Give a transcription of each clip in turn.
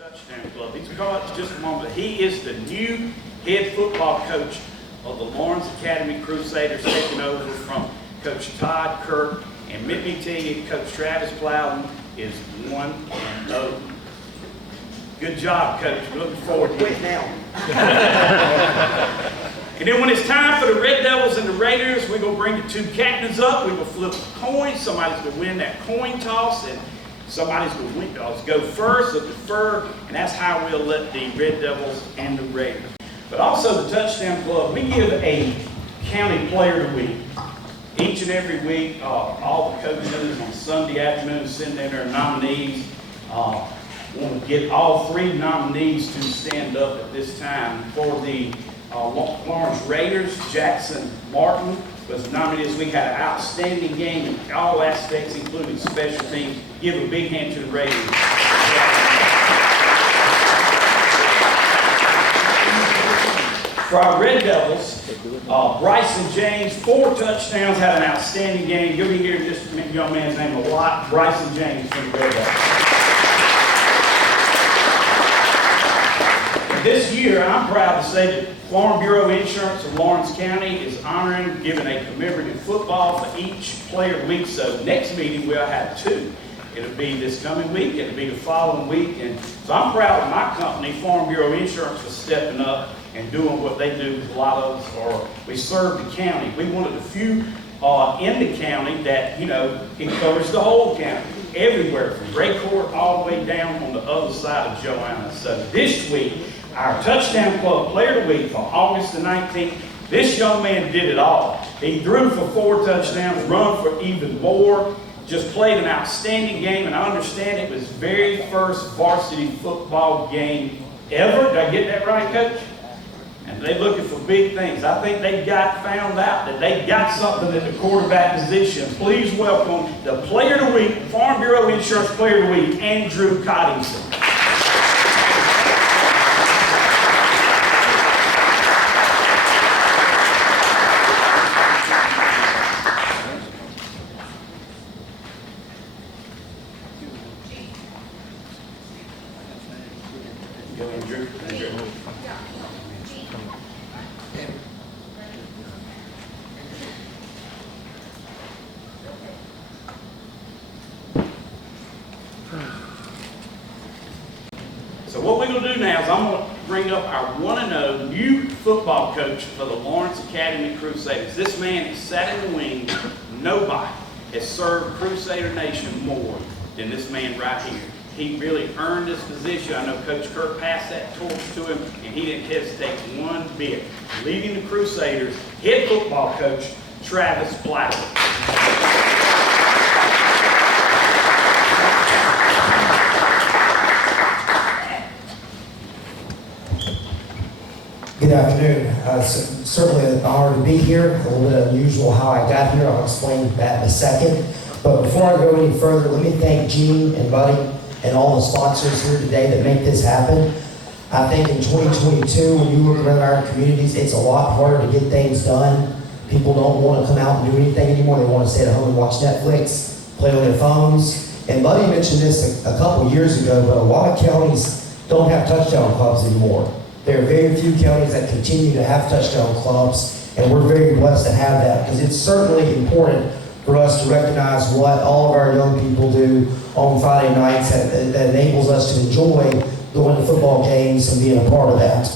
Touchdown Club. He's caught just a moment. He is the new head football coach of the Lawrence Academy Crusaders, taking over from Coach Todd Kirk. And let me tell you, Coach Travis Plowden is 1-0. Good job, Coach. We're looking forward to it now. And then when it's time for the Red Devils and the Raiders, we're going to bring the two captains up. We're going to flip a coin. Somebody's going to win that coin toss, and somebody's going to win. Go first or defer, and that's how we'll let the Red Devils and the Raiders. But also the Touchdown Club, we give a county player of the week. Each and every week, all the coaches on Sunday afternoon send in their nominees. Want to get all three nominees to stand up at this time. For the Lawrence Raiders, Jackson Martin was nominated this week. Had an outstanding game in all aspects, including special teams. Give a big hand to the Raiders. For our Red Devils, Bryson James, 4 touchdowns, had an outstanding game. You'll be hearing this young man's name a lot. Bryson James from the Red Devils. This year, I'm proud to say that Farm Bureau Insurance of Lawrence County is honoring, giving a commemorative football for each player of the week. So next meeting, we'll have 2. It'll be this coming week, it'll be the following week. And so I'm proud of my company, Farm Bureau Insurance, for stepping up and doing what they do. A lot of us we serve the county. We one of the few in the county that, it covers the whole county. Everywhere, from Gray Court all the way down on the other side of Joanna. So this week, our Touchdown Club Player of the Week for August the 19th, this young man did it all. He threw for 4 touchdowns, run for even more, just played an outstanding game, and I understand it was his very first varsity football game ever. Did I get that right, Coach? And they're looking for big things. I think they found out that they got something at the quarterback position. Please welcome the Player of the Week, Farm Bureau Insurance Player of the Week, Andrew Cottington. So what we're going to do now is I'm going to bring up our 1-0 new football coach for the Lawrence Academy Crusaders. This man is sat in the wings. Nobody has served Crusader Nation more than this man right here. He really earned this position. I know Coach Kirk passed that torch to him, and he didn't hesitate one bit. Leading the Crusaders, head football coach, Travis Plowden. Good afternoon. Certainly an honor to be here. A little bit unusual how I got here. I'll explain that in a second. But before I go any further, let me thank Gene and Buddy and all the sponsors here today that make this happen. I think in 2022, when you look around our communities, it's a lot harder to get things done. People don't want to come out and do anything anymore. They want to stay at home and watch Netflix, play on their phones. And Buddy mentioned this a couple years ago, but a lot of counties don't have touchdown clubs anymore. There are very few counties that continue to have touchdown clubs, and we're very blessed to have that because it's certainly important for us to recognize what all of our young people do on Friday nights that enables us to enjoy going to football games and being a part of that.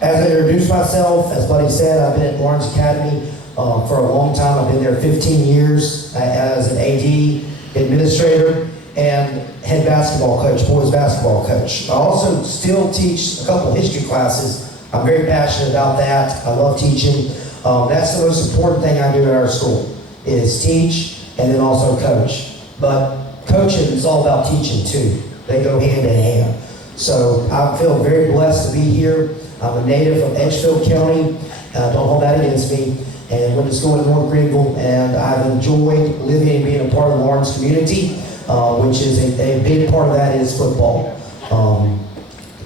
As I introduce myself, as Buddy said, I've been at Lawrence Academy for a long time. I've been there 15 years as an AD, administrator, and head basketball coach, boys basketball coach. I also still teach a couple of history classes. I'm very passionate about that. I love teaching. That's the most important thing I do at our school, is teach and then also coach. But coaching is all about teaching too. They go hand in hand. So I feel very blessed to be here. I'm a native of Edgefield County. Don't hold that against me. And went to school in North Greenville, and I've enjoyed living and being a part of the Lawrence community. Which is a big part of that is football.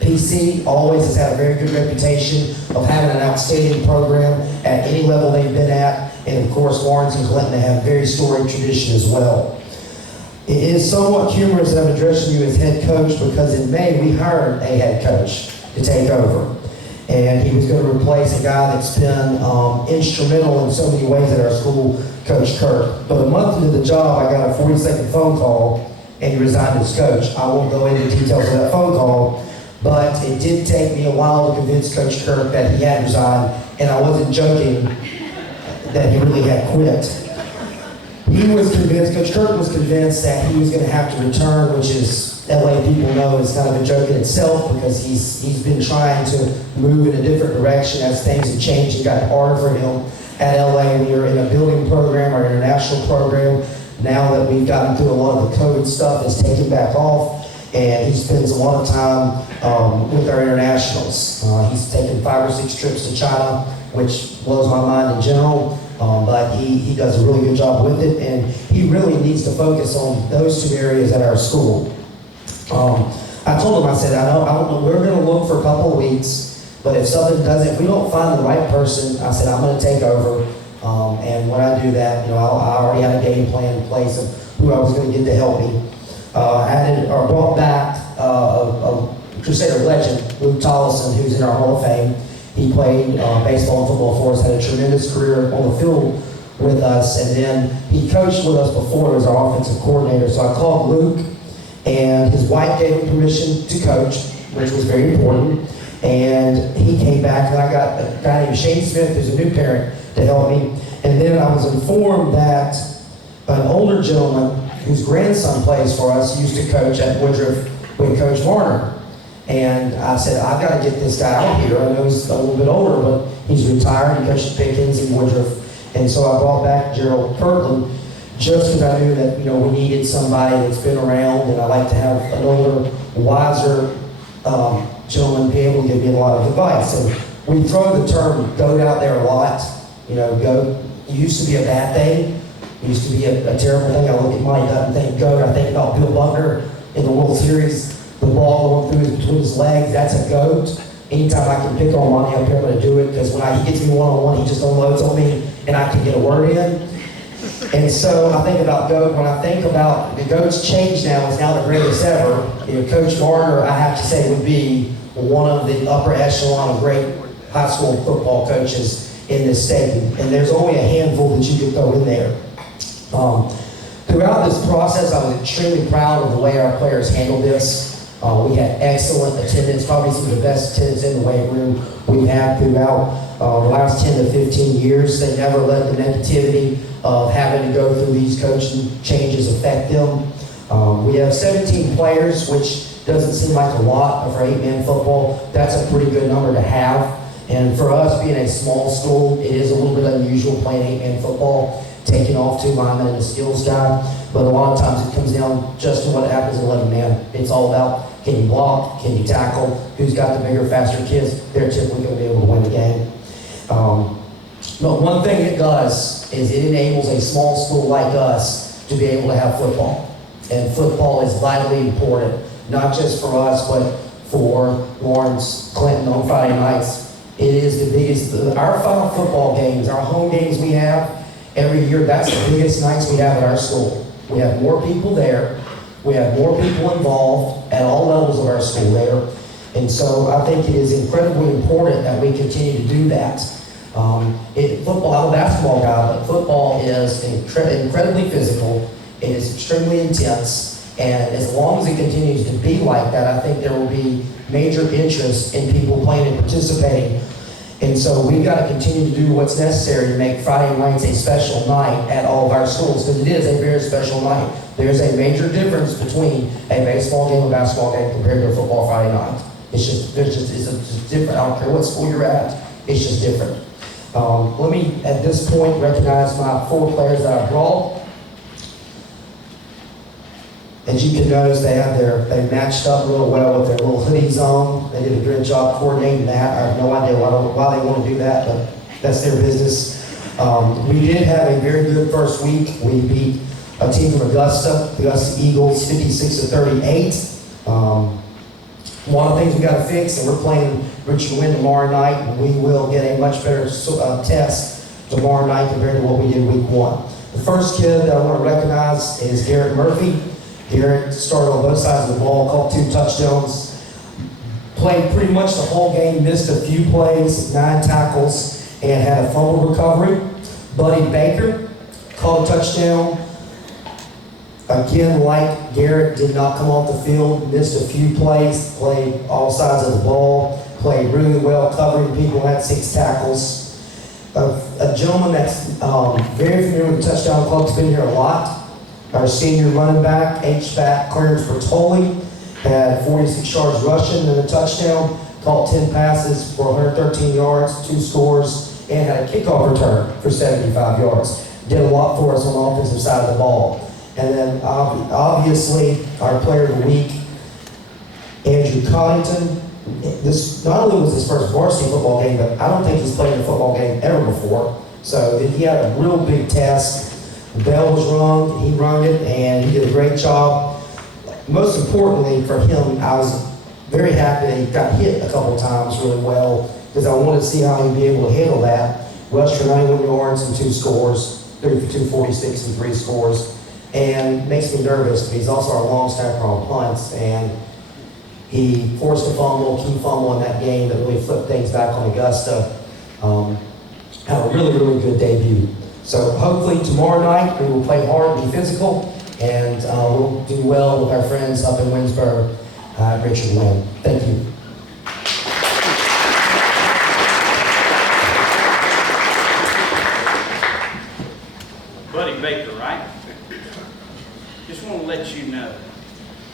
PC always has had a very good reputation of having an outstanding program at any level they've been at, and of course Lawrence and Clinton have a very storied tradition as well. It is somewhat humorous that I'm addressing you as head coach because in May we hired a head coach to take over. And he was going to replace a guy that's been instrumental in so many ways at our school, Coach Kirk. But a month into the job, I got a 40-second phone call, and he resigned as coach. I won't go into the details of that phone call, but it did take me a while to convince Coach Kirk that he had resigned, and I wasn't joking that he really had quit. He was convinced, Coach Kirk was convinced that he was going to have to return, which is, LA people know, is kind of a joke in itself because he's been trying to move in a different direction as things have changed and gotten harder for him at LA. We are in a building program, our international program. Now that we've gotten through a lot of the COVID stuff, it's taken back off, and he spends a lot of time with our internationals. He's taken 5 or 6 trips to China, which blows my mind in general. But he does a really good job with it, and he really needs to focus on those 2 areas at our school. I told him, I said, I don't know, we're going to look for a couple of weeks, but if something doesn't, if we don't find the right person, I said, I'm going to take over. And when I do that, I already had a game plan in place of who I was going to get to help me. Brought back a Crusader legend, Luke Tollison, who's in our Hall of Fame. He played baseball and football for us, had a tremendous career on the field with us, and then he coached with us before as our offensive coordinator. So I called Luke, and his wife gave him permission to coach, which was very important. And he came back, and I got a guy named Shane Smith, who's a new parent, to help me. And then I was informed that an older gentleman whose grandson plays for us used to coach at Woodruff with Coach Varner. And I said, I've got to get this guy out here. I know he's a little bit older, but he's retired. He coached Pickens and Woodruff. And so I brought back Daryl Kirkland just because I knew that, we needed somebody that's been around, and I like to have an older, wiser gentleman be able to give me a lot of advice. And we throw the term goat out there a lot. Goat used to be a bad thing. It used to be a terrible thing. I look at Monty Dutton and think goat. I think about Bill Buckner in the World Series. The ball going through between his legs, that's a goat. Anytime I can pick on Monty up here, I'm going to do it because when he gets me one-on-one, he just unloads on me and I can get a word in. And so I think about goat. When I think about the goat's change now, is now the greatest ever. Coach Varner, I have to say, would be one of the upper echelon of great high school football coaches in this state. And there's only a handful that you can throw in there. Throughout this process, I was extremely proud of the way our players handled this. We had excellent attendance, probably some of the best attendance in the weight room we've had throughout the last 10 to 15 years. They never let the negativity of having to go through these coaching changes affect them. We have 17 players, which doesn't seem like a lot, but for 8-man football, that's a pretty good number to have. And for us, being a small school, it is a little bit unusual playing 8-man football, taking off 2 linemen and a skills guy. But a lot of times it comes down just to what happens in 11-man. It's all about, can you block, can you tackle, who's got the bigger, faster kids. They're typically going to be able to win the game. But one thing it does is it enables a small school like us to be able to have football. And football is vitally important, not just for us, but for Lawrence, Clinton on Friday nights. It is the biggest, our final football games, our home games we have every year, that's the biggest nights we have at our school. We have more people there. We have more people involved at all levels of our school there. And so I think it is incredibly important that we continue to do that. Football, I'm a basketball guy, but football is incredibly physical. It is extremely intense. And as long as it continues to be like that, I think there will be major interest in people playing and participating. And so we've got to continue to do what's necessary to make Friday nights a special night at all of our schools, because it is a very special night. There's a major difference between a baseball game and a basketball game compared to a football Friday night. It's just different. I don't care what school you're at. It's just different. Let me, at this point, recognize my 4 players that I brought. As you can notice, they matched up real well with their little hoodies on. They did a good job coordinating that. I have no idea why they want to do that, but that's their business. We did have a very good first week. We beat a team from Augusta, the Augusta Eagles, 56-38. One of the things we got to fix, and we're playing Richard Wynn tomorrow night, and we will get a much better test tomorrow night compared to what we did week 1. The first kid that I want to recognize is Garrett Murphy. Garrett started on both sides of the ball, caught 2 touchdowns, played pretty much the whole game, missed a few plays, 9 tackles, and had a fumble recovery. Buddy Baker caught a touchdown. Again, like Garrett, did not come off the field, missed a few plays, played all sides of the ball, played really well, covering people, had 6 tackles. A gentleman that's very familiar with the touchdown club, has been here a lot. Our senior running back, H-back Clarence Bertoli, had 46 yards rushing and a touchdown, caught 10 passes for 113 yards, 2 scores, and had a kickoff return for 75 yards. Did a lot for us on the offensive side of the ball. And then obviously our player of the week, Andrew Coddington. This not only was his first varsity football game, but I don't think he's played in a football game ever before. So he had a real big test. The bell was rung, he rung it, and he did a great job. Most importantly for him, I was very happy that he got hit a couple times really well, because I wanted to see how he'd be able to handle that. Rushed for 91 yards and 2 scores, 30 for 246 and 3 scores. And makes me nervous, but he's also our long snapper on punts, and he forced a key fumble in that game that really flipped things back on Augusta. Had a really, really good debut. So hopefully tomorrow night we will play hard and be physical, and we'll do well with our friends up in Winsboro, Richard Lynn. Thank you. Buddy Baker, right? Just want to let you know,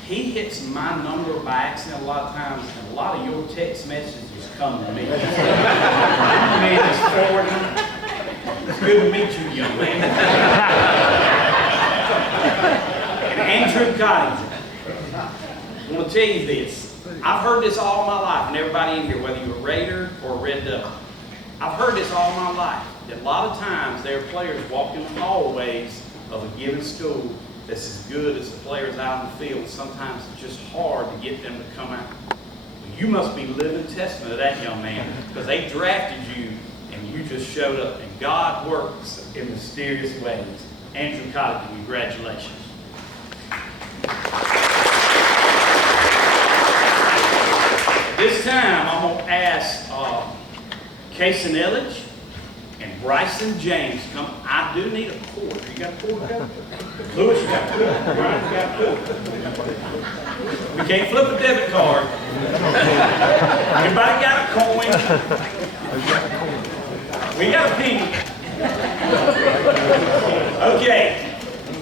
he hits my number by accident a lot of times, and a lot of your text messages come to me. Man, it's 40. It's good to meet you, young man. And Andrew Coddington, I want to tell you this. I've heard this all my life, and everybody in here, whether you're a Raider or a Red Devil, I've heard this all my life. That a lot of times there are players walking the hallways of a given school that's as good as the players out in the field. Sometimes it's just hard to get them to come out. Well, you must be living testament of that, young man, because they drafted you and you just showed up. And God works in mysterious ways. Andrew Coddington, congratulations. This time I'm going to ask Kason Elledge and Bryson James come. I do need a cord. You got a cord? Lewis, you got a cord. Brian, you got a cord. We can't flip a debit card. Everybody got a coin? We got a penny. Okay.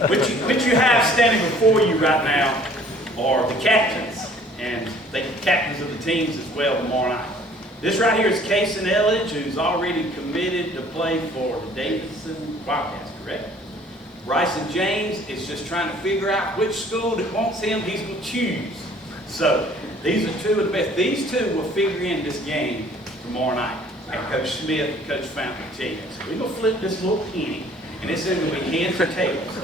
Which you have standing before you right now are the captains, and the captains of the teams as well tomorrow night. This right here is Kason Elledge, who's already committed to play for the Davidson Wildcats, correct? Bryson James is just trying to figure out which school that wants him, he's going to choose. So these are 2 of the best. These 2 will figure in this game tomorrow night. And Coach Smith and Coach Fountain will tell you. So we're going to flip this little penny, and it's going to be heads or tails.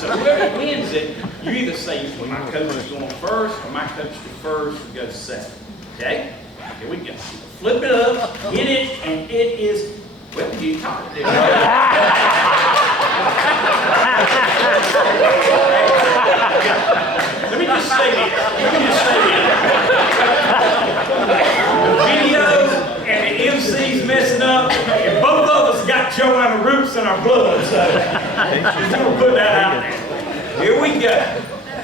So whoever wins it, you either say, well, my coach is going first, or my coach defers to go second. Okay? Here we go. Flip it up, hit it, and it is, well, you caught it. Let me just say this. The video and the MC's messing up, and both of us got Joanna Roots in our blood, so just gonna put that out there. Here we go.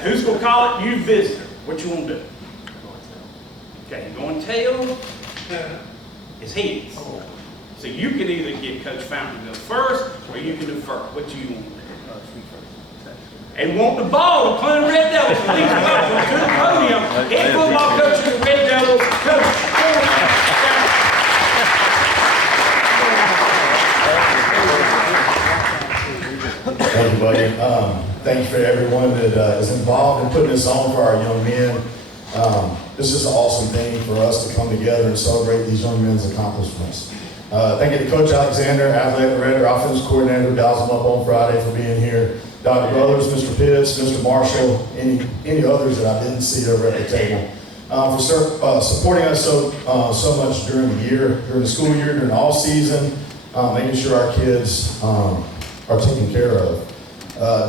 Who's gonna call it? You visitor. What you wanna do? Okay, you going tail? It's heads. So you can either get Coach Fountain to go first, or you can do first. What do you want to do? And want the ball, the Plowden Red Devils, please welcome to the podium, head football coach of the Red Devils, Coach Hey everybody. Thanks for everyone that is involved in putting this on for our young men. This is an awesome thing for us to come together and celebrate these young men's accomplishments. Thank you to Coach Alexander, athletic director, offensive coordinator who dials them up on Friday for being here. Dr. Brothers, Mr. Pitts, Mr. Marshall, any others that I didn't see over at the table. For supporting us so much during the year, during the school year, during the all season, making sure our kids are taken care of.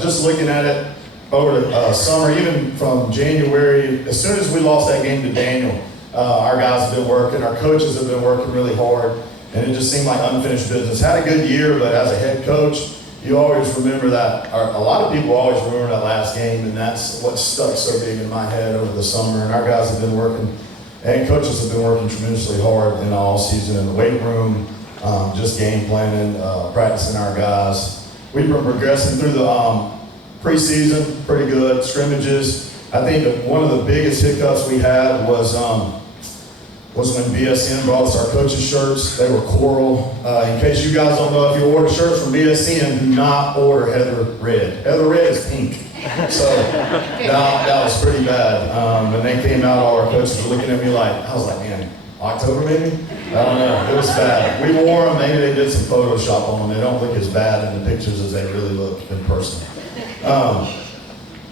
Just looking at it, over the summer, even from January, as soon as we lost that game to Daniel, our guys have been working, our coaches have been working really hard, and it just seemed like unfinished business. Had a good year, but as a head coach, you always remember that, or a lot of people always remember that last game, and that's what stuck so big in my head over the summer. And our guys have been working, and coaches have been working tremendously hard in the all season in the weight room, just game planning, practicing our guys. We've been progressing through the preseason, pretty good, scrimmages. I think that one of the biggest hiccups we had was when BSN brought us our coaches' shirts. They were coral. In case you guys don't know, if you order shirts from BSN, do not order Heather Red. Heather Red is pink. So that was pretty bad. And they came out, all our coaches were looking at me like, I was like, man, October maybe? I don't know. It was bad. We wore them. Maybe they did some Photoshop on them. They don't look as bad in the pictures as they really look in person.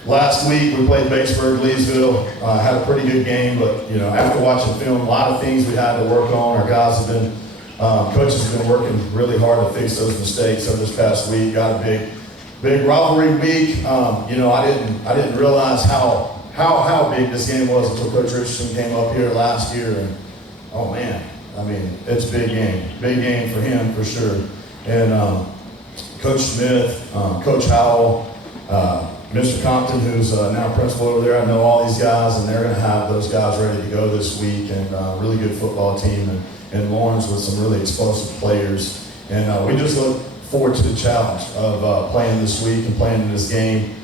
Last week we played Batesburg, Leesville. Had a pretty good game, but after watching film, a lot of things we had to work on. Our guys have been, coaches have been working really hard to fix those mistakes. So this past week got a big rivalry week. I didn't realize how big this game was until Coach Richardson came up here last year, and oh man, I mean it's a big game for him for sure. And Coach Smith, Coach Howell. Mr. Compton, who's now principal over there, I know all these guys, and they're going to have those guys ready to go this week, and really good football team, and Lawrence with some really explosive players. And we just look forward to the challenge of playing this week and playing in this game.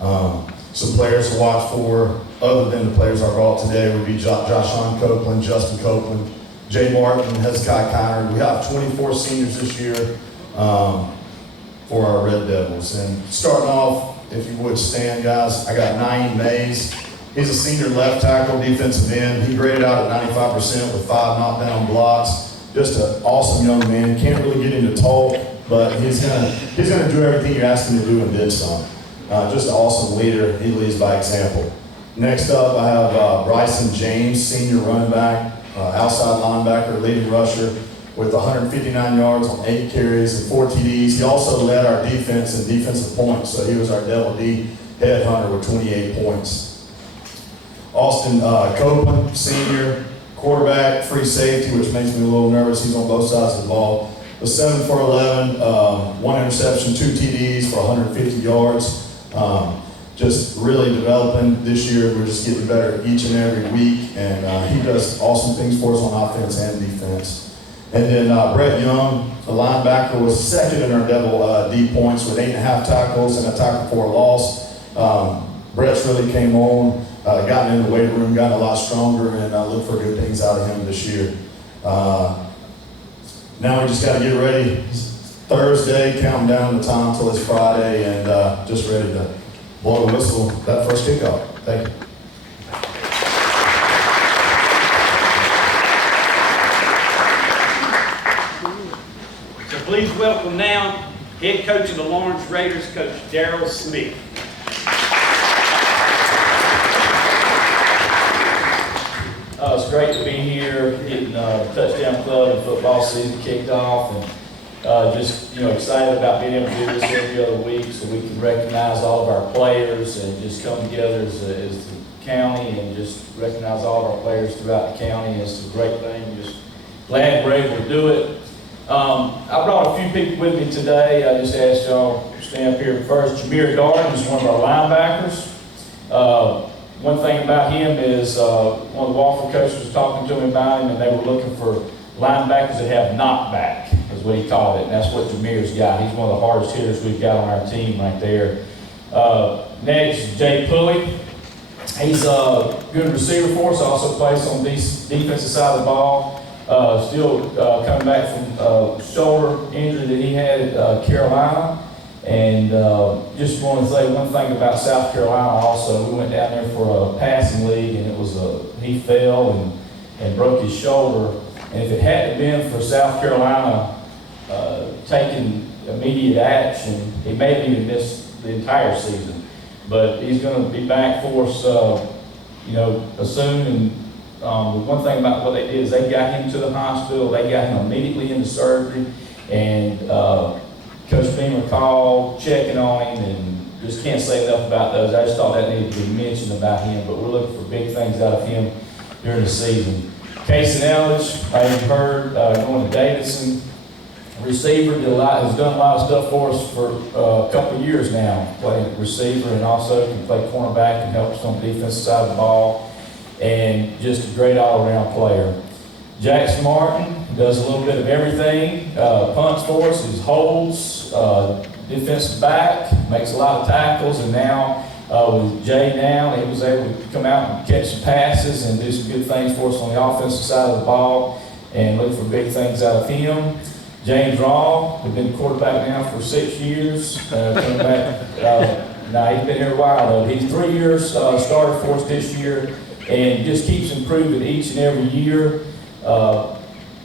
Some players to watch for, other than the players I brought today, would be Joshon Copeland, Justin Copeland, Jay Martin, Hezekiah Kiner. We have 24 seniors this year for our Red Devils. And starting off, if you would stand, guys, I got Naeem Mays. He's a senior left tackle, defensive end. He graded out at 95% with 5 knockdown blocks. Just an awesome young man. Can't really get him to talk, but he's gonna do everything you ask him to do and did some. Just an awesome leader. He leads by example. Next up, I have Bryson James, senior running back, outside linebacker, leading rusher, with 159 yards on 8 carries and 4 TDs. He also led our defense in defensive points, so he was our Devil D headhunter with 28 points. Austin Copeland, senior quarterback, free safety, which makes me a little nervous. He's on both sides of the ball. Was 7 for 11, 1 interception, 2 TDs for 150 yards. Just really developing this year. We're just getting better each and every week, and he does awesome things for us on offense and defense. And then Brett Young, the linebacker, was second in our Devil D points with 8.5 tackles and a tackle for a loss. Brett's really came on, gotten in the weight room, gotten a lot stronger, and I look for good things out of him this year. Now we just got to get ready. Thursday, counting down the time until it's Friday, and just ready to blow the whistle that first kickoff. Thank you. Please welcome now head coach of the Lawrence Raiders, Coach Daryl Smith. It's great to be here, getting Touchdown Club and football season kicked off, and just excited about being able to do this every other week so we can recognize all of our players and just come together as the county and just recognize all of our players throughout the county. It's a great thing. Just glad we're able to do it. I brought a few people with me today. I just asked y'all to stand up here first. Jameer Darden is one of our linebackers. One thing about him is one of the Wofford coaches was talking to me about him, and they were looking for linebackers that have knockback, is what he called it, and that's what Jameer's got. He's one of the hardest hitters we've got on our team right there. Next, Jay Pulley. He's a good receiver for us, also plays on the defensive side of the ball. Still coming back from shoulder injury that he had at Carolina. And just want to say one thing about South Carolina also. We went down there for a passing league, and it was he fell and broke his shoulder. And if it hadn't been for South Carolina taking immediate action, he may have even missed the entire season. But he's going to be back for us, soon. And the one thing about what they did is they got him to the hospital. They got him immediately into surgery, and Coach Beamer called, checking on him, and just can't say enough about those. I just thought that needed to be mentioned about him, but we're looking for big things out of him during the season. Casey Elledge, you've heard, going to Davidson. Receiver, has done a lot of stuff for us for a couple of years now, playing receiver and also can play cornerback and help us on the defensive side of the ball, and just a great all-around player. Jackson Martin does a little bit of everything, punts for us, he holds, defensive back, makes a lot of tackles, and now with Jay down, he was able to come out and catch some passes and do some good things for us on the offensive side of the ball, and look for big things out of him. James Raw, who's been quarterback now for 6 years, coming back. He's been here a while though. He's 3 years started for us this year, and just keeps improving each and every year.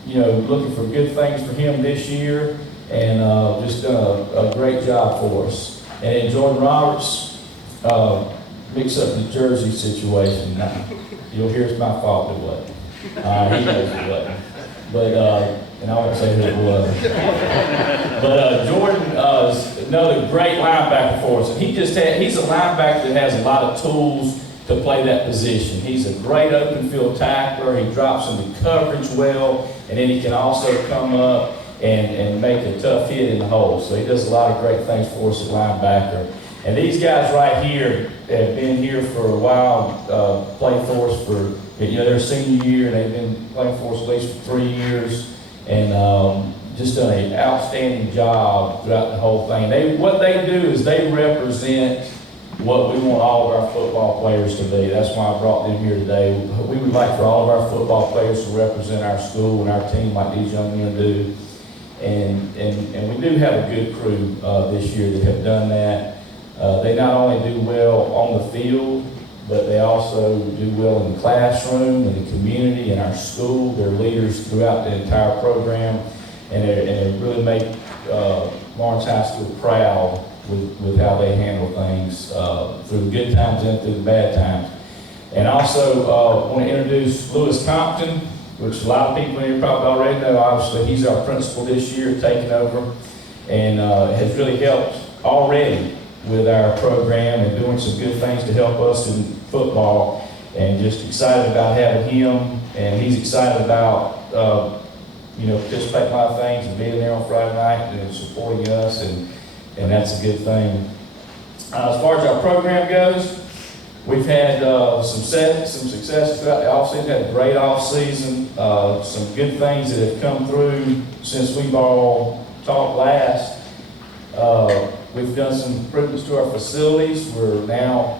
Looking for good things for him this year, and just done a great job for us. And then Jordan Roberts, mix up the jersey situation. Now, you'll hear it's my fault it wasn't. He knows it wasn't. But and I won't say who it was. But Jordan is another great linebacker for us. And he's a linebacker that has a lot of tools to play that position. He's a great open field tackler. He drops into coverage well, and then he can also come up and make a tough hit in the hole. So he does a lot of great things for us at linebacker. And these guys right here have been here for a while, playing for us for their senior year, and they've been playing for us at least for 3 years. And just done an outstanding job throughout the whole thing. What they do is they represent what we want all of our football players to be. That's why I brought them here today. We would like for all of our football players to represent our school and our team like these young men do. And we do have a good crew this year that have done that. They not only do well on the field, but they also do well in the classroom, in the community, in our school. They're leaders throughout the entire program, and they really make Lawrence High School proud with how they handle things through the good times and through the bad times. And also want to introduce Lewis Compton, which a lot of people here probably already know. Obviously, he's our principal this year, taking over, and has really helped already with our program and doing some good things to help us in football, and just excited about having him, and he's excited about participating in a lot of things and being there on Friday night and supporting us, and that's a good thing. As far as our program goes, we've had some success throughout the offseason, had a great offseason, some good things that have come through since we've all talked last. We've done some improvements to our facilities. We're now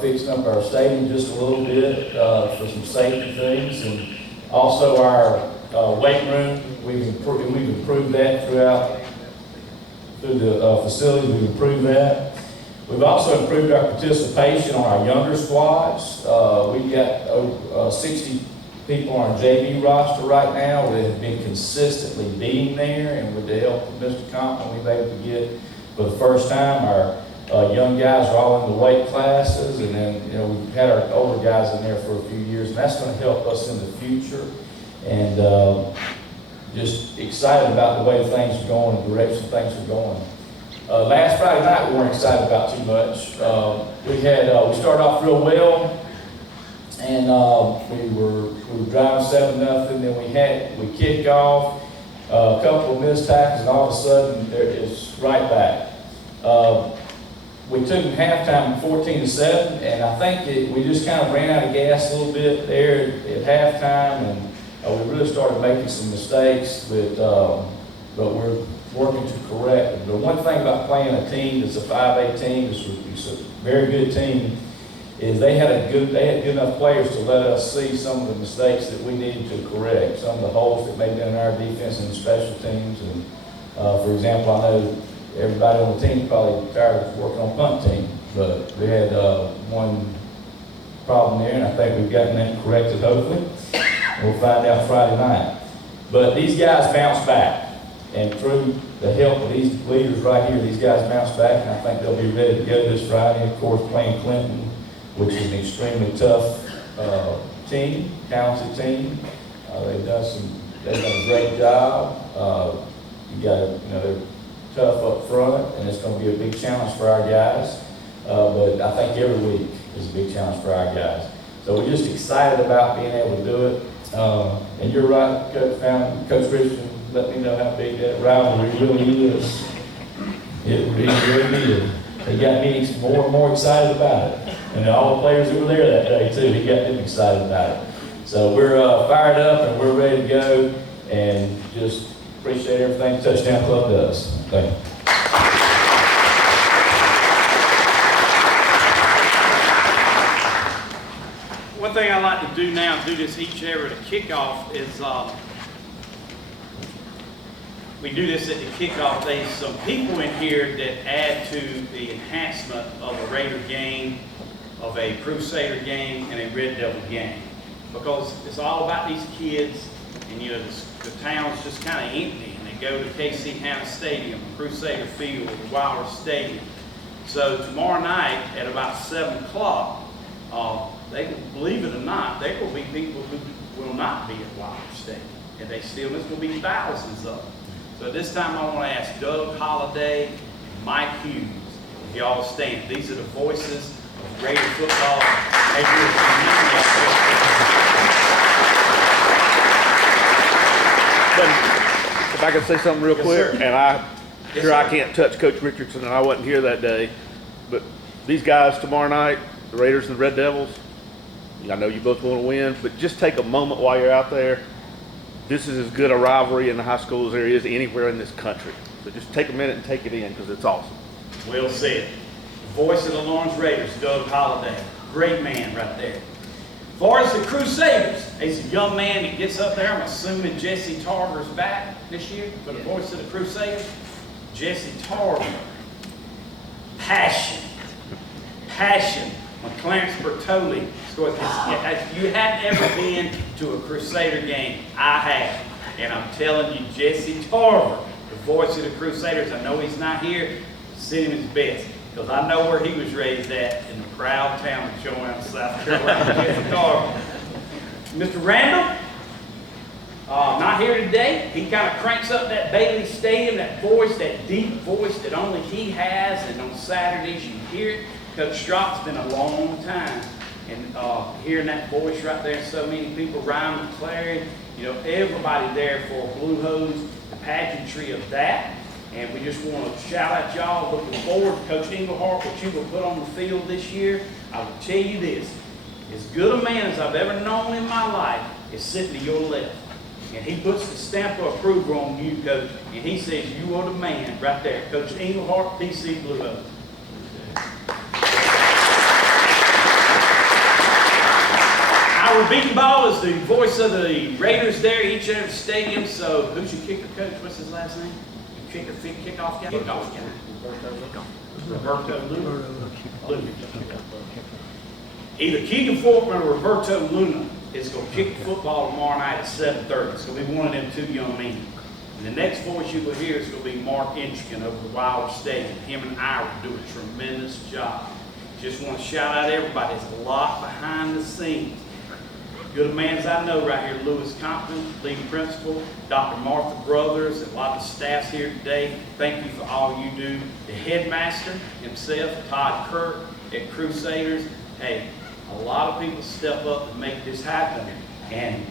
fixing up our stadium just a little bit for some safety things, and also our weight room. We've improved that through the facilities. We've improved that. We've also improved our participation on our younger squads. We've got 60 people on our JV roster right now that have been consistently being there, and with the help of Mr. Compton, we've been able to get, for the first time, our young guys are all in the weight classes, and then we've had our older guys in there for a few years, and that's going to help us in the future. And just excited about the way things are going, the direction things are going. Last Friday night we weren't excited about too much. We started off real well, and we were driving 7-0. Then we kicked off. A couple of missed tackles, and all of a sudden it's right back. We took them halftime 14-7, and I think we just kind of ran out of gas a little bit there at halftime, and we really started making some mistakes, but we're working to correct them. The one thing about playing a team that's a 5A team, it's a very good team, is they had good enough players to let us see some of the mistakes that we needed to correct, some of the holes that may have been in our defense and special teams. And for example, I know everybody on the team is probably tired of working on punt team, but we had one problem there, and I think we've gotten that corrected, hopefully. We'll find out Friday night. But these guys bounced back, and through the help of these leaders right here, these guys bounced back, and I think they'll be ready to go this Friday. Of course, playing Clinton, which is an extremely tough team, talented team. They've done a great job. They're tough up front, and it's going to be a big challenge for our guys. but I think every week is a big challenge for our guys. So we're just excited about being able to do it. And you're right, Coach Christian, let me know how big that rivalry really is. It really is. He got me more and more excited about it. And all the players who were there that day too, he got them excited about it. So we're fired up and we're ready to go, and just appreciate everything Touchdown Club does. Thank you. One thing I like to do now, do this each and every kickoff, is we do this at the kickoff. There's some people in here that add to the enhancement of a Raider game, of a Crusader game, and a Red Devil game. Because it's all about these kids, and you know, the town's just kind of empty, and they go to KC Hanna Stadium, Crusader Field, or Wilder Stadium. So tomorrow night at about 7 o'clock, believe it or not, there will be people who will not be at Wilder Stadium, and there's going to be thousands of them. So this time I want to ask Doug Holliday and Mike Hughes, if y'all stand. These are the voices of Raider football. If I could say something real Yes, quick, sir. and I Yes, sir. can't touch Coach Richardson, and I wasn't here that day, but these guys tomorrow night, the Raiders and the Red Devils, I know you both want to win, but just take a moment while you're out there. This is as good a rivalry in the high school as there is anywhere in this country. So just take a minute and take it in, because it's awesome. Well said. The voice of the Lawrence Raiders, Doug Holliday. Great man right there. As far as the Crusaders, he's a young man that gets up there. I'm assuming Jesse Tarver's back this year for the voice of the Crusaders. Jesse Tarver. Passion. When Clarence Bertoli scored this, if you hadn't ever been to a Crusader game, I have. And I'm telling you, Jesse Tarver, the voice of the Crusaders, I know he's not here, send him his best. Because I know where he was raised at, in the proud town of Joanne, South Carolina. Jesse Tarver. Mr. Randall, not here today. He kind of cranks up that Bailey Stadium, that voice, that deep voice that only he has, and on Saturdays you hear it. Coach Strott's been a long time, and hearing that voice right there, so many people, Ryan McClary, you know, everybody there for Blue Hose, the pageantry of that. And we just want to shout out y'all, looking forward to Coach Englehart, what you will put on the field this year. I will tell you this, as good a man as I've ever known in my life is sitting to your left. And he puts the stamp of approval on you, Coach, and he says you are the man right there. Coach Englehart, PC Blue Hose. Our beating ball is the voice of the Raiders there, each and every stadium. So who's your kicker, Coach? What's his last name? Your kicker, kickoff guy? Kickoff guy. Roberto Luna. Either Keegan Fortman or Roberto Luna is going to kick the football tomorrow night at 7:30. It's going to be one of them two young men. And the next voice you will hear is going to be Mark Inchikin over the Wilder Stadium. Him and I will do a tremendous job. Just want to shout out everybody. There's a lot behind the scenes. Good a man as I know right here, Lewis Compton, leading principal, Dr. Martha Brothers, and a lot of the staffs here today. Thank you for all you do. The headmaster himself, Todd Kirk at Crusaders. Hey, a lot of people step up to make this happen. And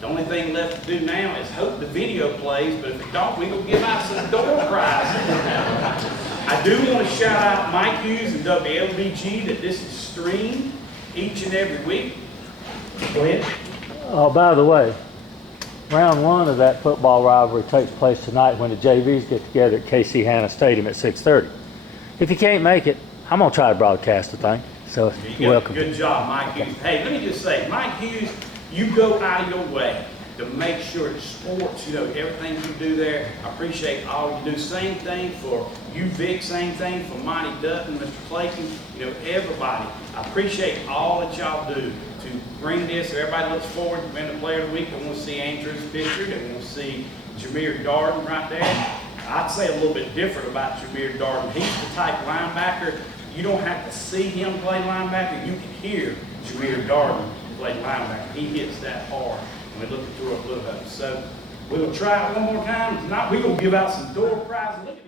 the only thing left to do now is hope the video plays, but if it don't, we're going to give out some door prizes. I do want to shout out Mike Hughes and WLBG that this is streamed each and every week. Go ahead. Oh, by the way, round one of that football rivalry takes place tonight when the JVs get together at KC Hanna Stadium at 6:30. If you can't make it, I'm going to try to broadcast the thing. So, You're welcome. Good job, Mike Hughes. Hey, let me just say, Mike Hughes, you go out of your way to make sure the sports, you know, everything you do there. I appreciate all you do. Same thing for you, Vic. Same thing for Monty Dutton, Mr. Clayton. You know, everybody. I appreciate all that y'all do to bring this. Everybody looks forward to being the player of the week. They want to see Andrew's picture. They want to see Jameer Darden right there. I'd say a little bit different about Jameer Darden. He's the type linebacker. You don't have to see him play linebacker. You can hear Jameer Darden play linebacker. He hits that hard when we're looking through a Blue Hose. So we'll try it one more time. If not, we're going to give out some door prizes. Look at